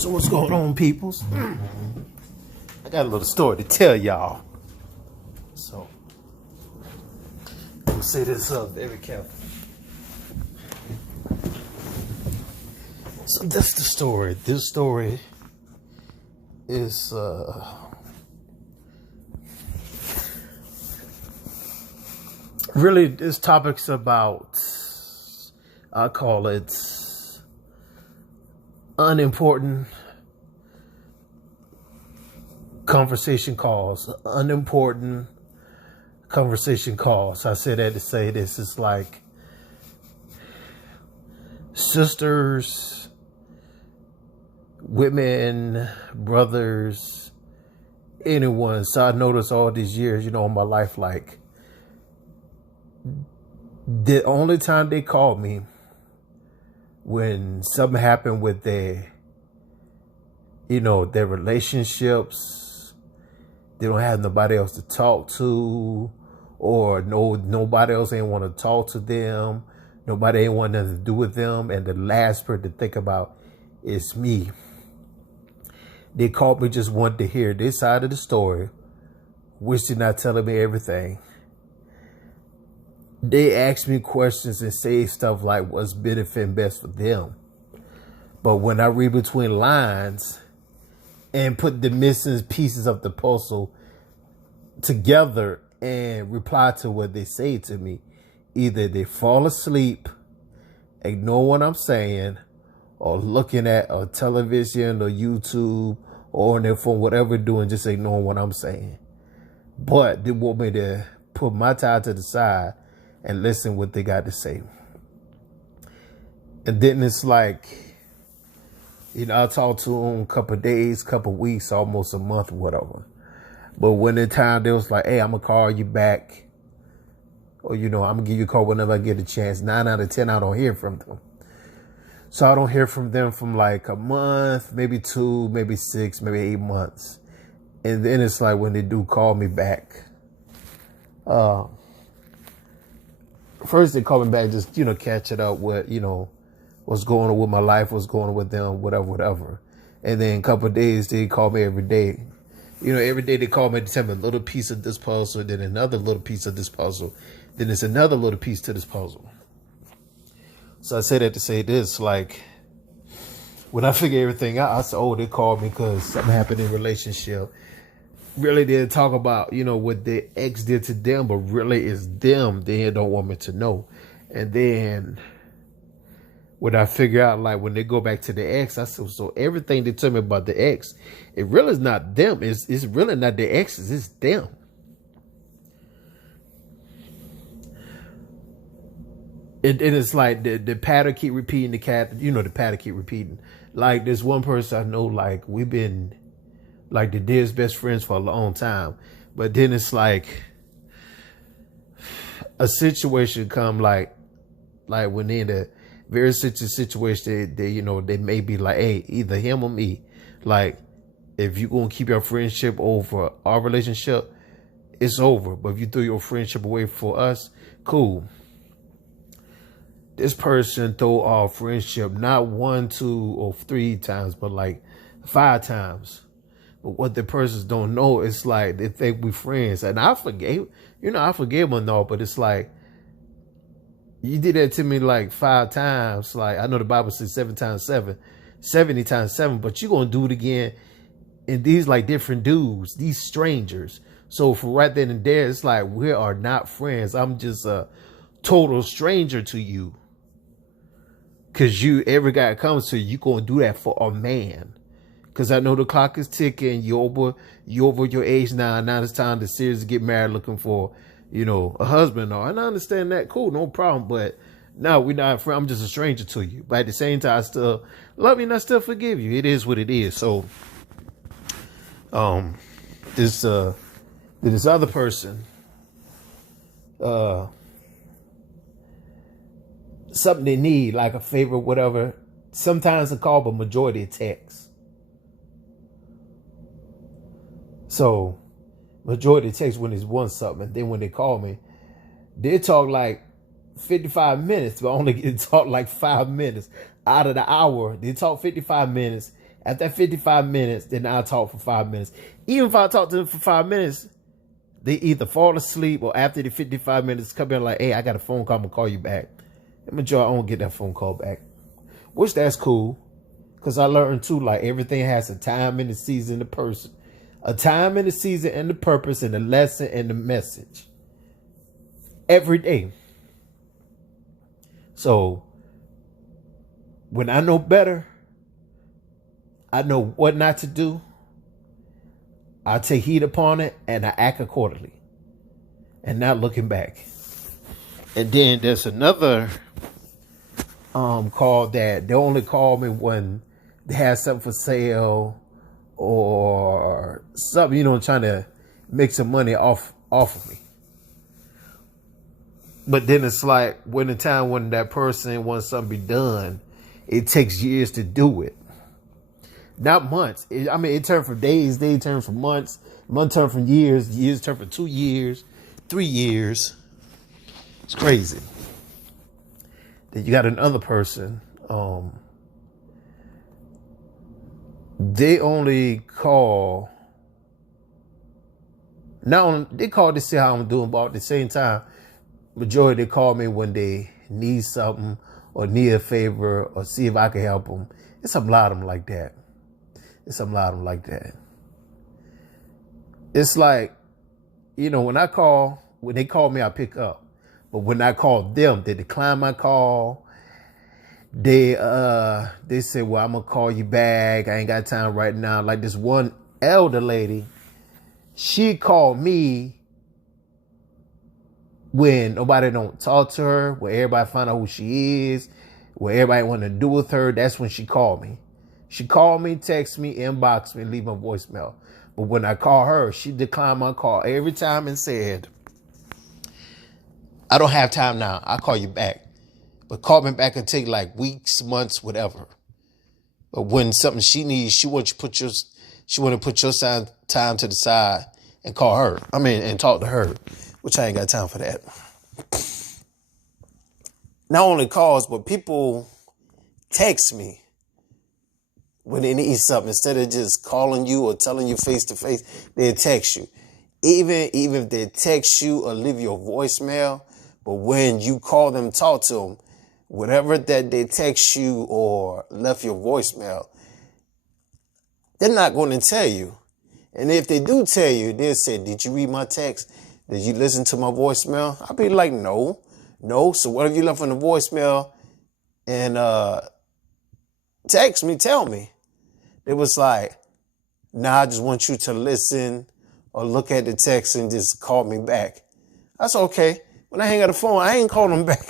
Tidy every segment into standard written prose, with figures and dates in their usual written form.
So what's going on, peoples? I got a little story to tell y'all. So we'll say this up very careful. So that's the story. This story is really, this topic's about, I call it unimportant conversation calls. Unimportant conversation calls. I say that to say this is like sisters, women, brothers, anyone. So I noticed all these years, in my life, like the only time they called me when something happened with their relationships, they don't have nobody else to talk to, or nobody else ain't want to talk to them, nobody ain't want nothing to do with them, and the last person to think about is me. They called me, just wanted to hear this side of the story, which they're not telling me everything. They ask me questions and say stuff like what's benefiting best for them. But when I read between lines and put the missing pieces of the puzzle together and reply to what they say to me, either they fall asleep, ignore what I'm saying, or looking at a television or YouTube or on their phone, whatever they're doing, just ignoring what I'm saying. But they want me to put my time to the side and listen what they got to say. And then it's like, I talk to them a couple of days, couple of weeks, almost a month, whatever. But when the time they was like, hey, I'm going to call you back. Or, I'm going to give you a call whenever I get a chance. 9 out of 10, I don't hear from them. So I don't hear from them from like a month, maybe 2, maybe 6, maybe 8 months. And then it's like when they do call me back, first they call me back, just, catch it up with, what's going on with my life, what's going on with them, whatever. And then a couple of days, they call me every day. Every day they call me to tell me a little piece of this puzzle, then another little piece of this puzzle. Then there's another little piece to this puzzle. So I say that to say this, like, when I figure everything out, I said, oh, they called me because something happened in a relationship. Really didn't talk about, what the ex did to them, but really it's them. They don't want me to know. And then when I figure out, like, when they go back to the ex, I said, so everything they told me about the ex, it really is not them. It's really not the exes, it's them. And it's like the pattern keep repeating, the pattern keep repeating. Like, there's one person I know, like, we've been like the dearest best friends for a long time. But then it's like a situation come like when they're in a very situation, they may be like, hey, either him or me. Like, if you're going to keep your friendship over our relationship, it's over. But if you throw your friendship away for us, cool. This person throw our friendship not 1, 2, or 3 times, but like 5 times. But what the persons don't know is like they think we friends. And I forgave, I forgave them and all, but it's like, you did that to me like 5 times. Like, I know the Bible says 7 times 7, 70 times 7, but you're going to do it again. And these like different dudes, these strangers. So for right then and there, it's like, we are not friends. I'm just a total stranger to you. Cause every guy that comes to you, you're going to do that for a man. Because I know the clock is ticking. You're over your age now. Now it's time to seriously get married, looking for, a husband. And I understand that. Cool, no problem. But no, we're not friends. I'm just a stranger to you. But at the same time, I still love you and I still forgive you. It is what it is. So, this other person, something they need, like a favor, whatever. Sometimes a call, but majority of text. So majority of text when it's one something, and then when they call me, they talk like 55 minutes, but only get to talk like 5 minutes out of the hour. They talk 55 minutes, After that 55 minutes, then I'll talk for 5 minutes. Even if I talk to them for 5 minutes, they either fall asleep or after the 55 minutes come in like, hey, I got a phone call, I'm going to call you back. And majority, I won't get that phone call back. Which that's cool. Because I learned too, like everything has a time and a season, the person. A time and a season and the purpose and the lesson and the message. Every day. So, when I know better, I know what not to do. I take heed upon it and I act accordingly. And not looking back. And then there's another call that they only call me when they have something for sale or something, you know, trying to make some money off of me. But then it's like when the time when that person wants something to be done, it takes years to do it. Not months. It turned from days turn from months, months turn from years turn from 2 years, 3 years. It's crazy. Then you got another person. They only call. They call to see how I'm doing, but at the same time, majority they call me when they need something or need a favor or see if I can help them. It's a lot of them like that. It's like, you know, when they call me, I pick up. But when I call them, they decline my call. They say, well, I'm going to call you back. I ain't got time right now. Like this one elder lady, she called me when nobody don't talk to her, where everybody find out who she is, where everybody want to do with her. That's when she called me. She called me, text me, inbox me, and leave a voicemail. But when I call her, she declined my call every time and said, I don't have time now. I'll call you back. But call me back and take like weeks, months, whatever. But when something she needs, she want to put your time to the side and call her. And talk to her, which I ain't got time for that. Not only calls, but people text me when they need something. Instead of just calling you or telling you face to face, they text you. Even if they text you or leave you a voicemail, but when you call them, talk to them, whatever that they text you or left your voicemail, they're not going to tell you. And if they do tell you, they'll say, did you read my text? Did you listen to my voicemail? I'll be like, no. So what have you left on the voicemail? And text me, tell me. It was like, nah, I just want you to listen or look at the text and just call me back. That's okay. When I hang up the phone, I ain't calling them back.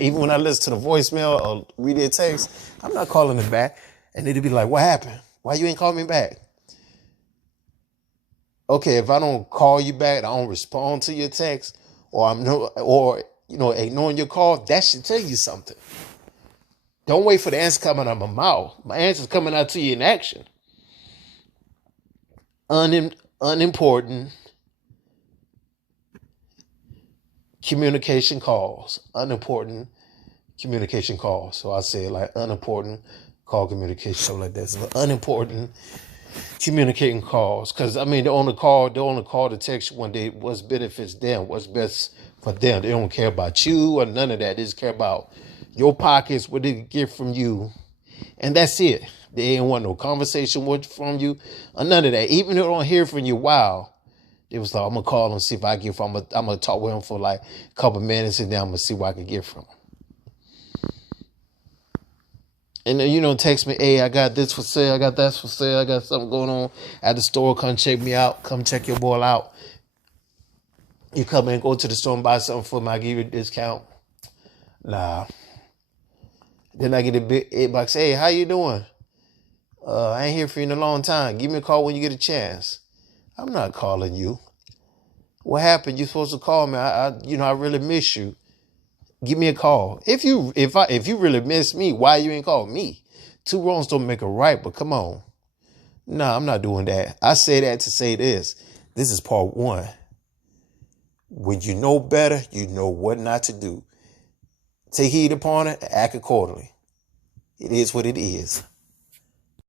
Even when I listen to the voicemail or read their text, I'm not calling them back. And they'd be like, what happened? Why you ain't calling me back? Okay, if I don't call you back, I don't respond to your text, or ignoring your call, that should tell you something. Don't wait for the answer coming out of my mouth. My answer's coming out to you in action. Unimportant communication calls. Unimportant communication calls. So I say like unimportant call communication, something like that. So unimportant communicating calls. Because they only call to text you when what's benefits them, what's best for them. They don't care about you or none of that. They just care about your pockets, what they get from you. And that's it. They ain't want no conversation from you or none of that. Even if they don't hear from you, wow. It was like, I'm going to call him, see if I get from him. I'm going to talk with him for like a couple minutes and then I'm going to see what I can get from him. And then, text me, hey, I got this for sale. I got that for sale. I got something going on at the store. Come check me out. Come check your boy out. You come in, go to the store and buy something for me. I give you a discount. Nah. Then I get a big inbox. Hey, how you doing? I ain't hear from you in a long time. Give me a call when you get a chance. I'm not calling you. What happened? You're supposed to call me. I really miss you. Give me a call. If you really miss me, why you ain't call me? Two wrongs don't make a right, but come on. No, I'm not doing that. I say that to say this. This is part 1. When you know better, you know what not to do. Take heed upon it, act accordingly. It is what it is.